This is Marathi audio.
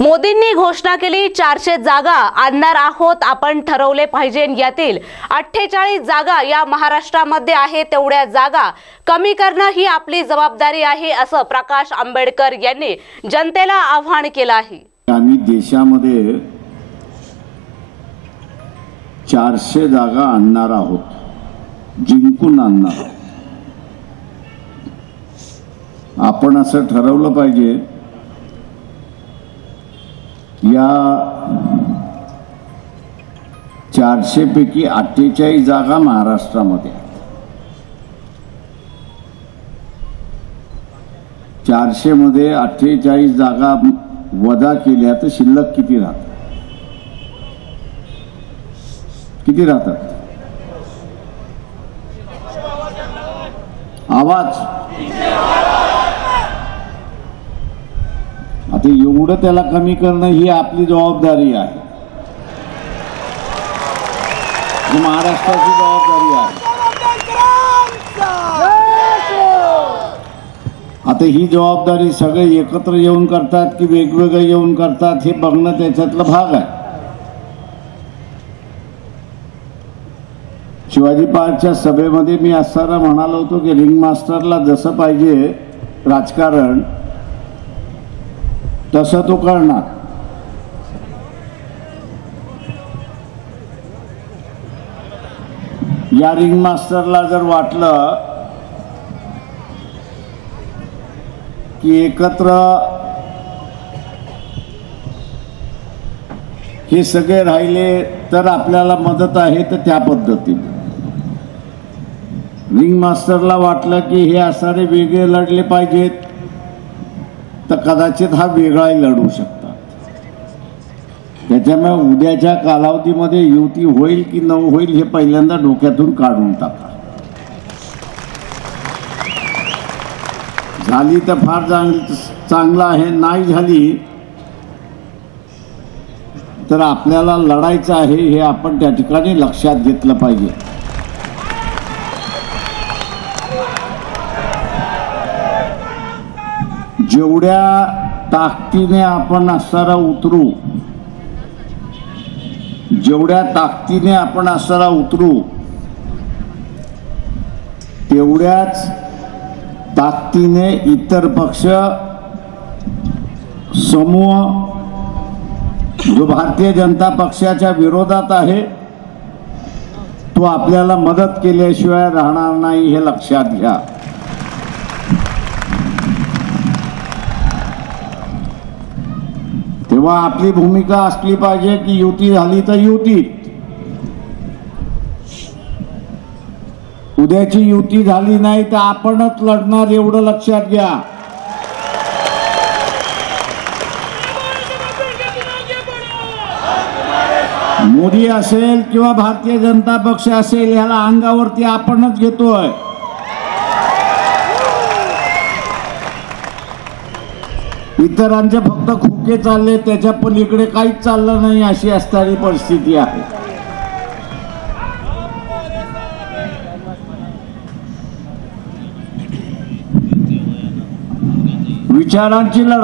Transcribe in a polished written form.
मोदींनी घोषणा केली 400 जागा आणणार आहोत आपण ठरवले पाहिजे। यातील 48 जागा या महाराष्ट्रामध्ये आहे, तेवढ्या जागा कमी करणं ही आपली जबाबदारी आहे असं प्रकाश आंबेडकर यांनी जनतेला आव्हान केलं आहे। आम्ही देशामध्ये 400 जागा आणणार आहोत, जिंकून आणणार। आपण असं ठरवलं पाहिजे या 400 पैकी 48 जागा महाराष्ट्रामध्ये, 400 मध्ये 48 जागा वजा केल्या तर शिल्लक किती राहतात? आवाज आता एवढं त्याला कमी करणं ही आपली जबाबदारी आहे, महाराष्ट्राची जबाबदारी आहे। आता ही जबाबदारी सगळे एकत्र येऊन करतात की वेगवेगळे येऊन करतात हे बघणं त्याच्यातला भाग आहे। शिवाजी पार्कच्या सभेमध्ये मी असताना म्हणालो होतो की रिंग मास्टरला जसं पाहिजे राजकारण तसं तो करणार। या रिंग मास्टरला जर वाटलं की एकत्र हे सगळे राहिले तर आपल्याला मदत आहे, तर त्या पद्धतीने रिंग मास्टरला वाटलं की हे असारे वेगळे लढले पाहिजेत तर कदाचित हा वेगळाही लढू शकतात। त्याच्यामुळे उद्याच्या कालावधीमध्ये युती होईल की न होईल हे पहिल्यांदा डोक्यातून काढून टाका। झाली तर फार चांगलं आहे, नाही झाली तर आपल्याला लढायचं आहे हे आपण त्या ठिकाणी लक्षात घेतलं पाहिजे। जेवढ्या ताकदीने आपण अस्तारा उतरू, जेवढ्या ताकदीने आपण अस्तारा उतरू तेवढ्याच ताकदीने इतर पक्ष समूह जो भारतीय जनता पक्षाच्या विरोधात आहे तो आपल्याला मदत केल्याशिवाय राहणार नाही, हे लक्षात घ्या। तेव्हा आपली भूमिका असली पाहिजे की युती झाली तर युती, उद्याची युती झाली नाही तर आपणच लढणार, एवढं लक्षात घ्या। मोदी असेल किंवा भारतीय जनता पक्ष असेल याला अंगावरती आपणच घेतोय। इतरांचे फक्त खुके चालले, त्याच्या पलीकडे काहीच चाललं नाही, अशी असणारी परिस्थिती आहे। विचारांची लढाई